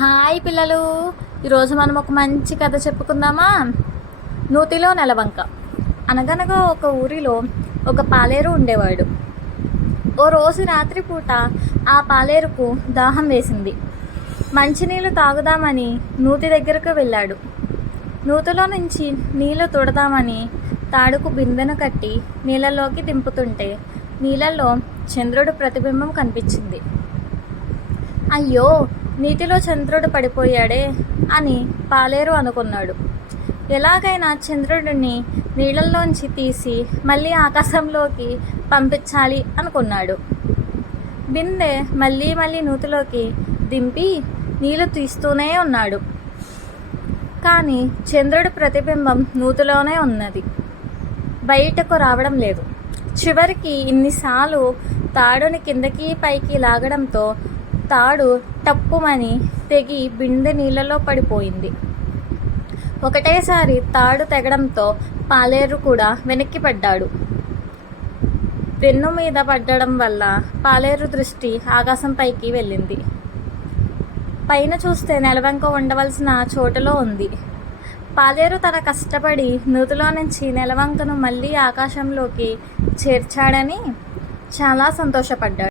Hi పిల్లలు, ఈరోజు మనం ఒక మంచి కథ చెప్పుకుందామా. నూతిలో నెలవంక. అనగనగా ఒక ఊరిలో ఒక పాలేరు ఉండేవాడు. ఓ రోజు రాత్రిపూట ఆ పాలేరుకు దాహం వేసింది. మంచినీళ్ళు తాగుదామని నూతి దగ్గరకు వెళ్ళాడు. నూతిలో నుంచి నీళ్లు తోడదామని తాడుకు బిందెను కట్టి నీళ్ళలోకి దింపుతుంటే నీళ్ళల్లో చంద్రుడు ప్రతిబింబం కనిపించింది. అయ్యో, నీటిలో చంద్రుడు పడిపోయాడే అని పాలేరు అనుకున్నాడు. ఎలాగైనా చంద్రుడిని నీళ్ళల్లోంచి తీసి మళ్ళీ ఆకాశంలోకి పంపించాలి అనుకున్నాడు. బిందె మళ్ళీ నూతిలోకి దింపి నీళ్లు తీస్తూనే ఉన్నాడు. కానీ చంద్రుడి ప్రతిబింబం నూతిలోనే ఉన్నది, బయటకు రావడం లేదు. చివరికి ఇన్నిసార్లు తాడుని కిందకి పైకి లాగడంతో తాడు టప్పుమని తెగి బిందె నీళ్ళలో పడిపోయింది. ఒకటేసారి తాడు తెగడంతో పాలేరు కూడా వెనక్కి పడ్డాడు. వెన్ను మీద పడ్డడం వల్ల పాలేరు దృష్టి ఆకాశం పైకి వెళ్ళింది. పైన చూస్తే నెలవంక ఉండవలసిన చోటులో ఉంది. పాలేరు తన కష్టపడి నూతిలో నుంచి నెలవంకను మళ్ళీ ఆకాశంలోకి చేర్చాడని చాలా సంతోషపడ్డాడు.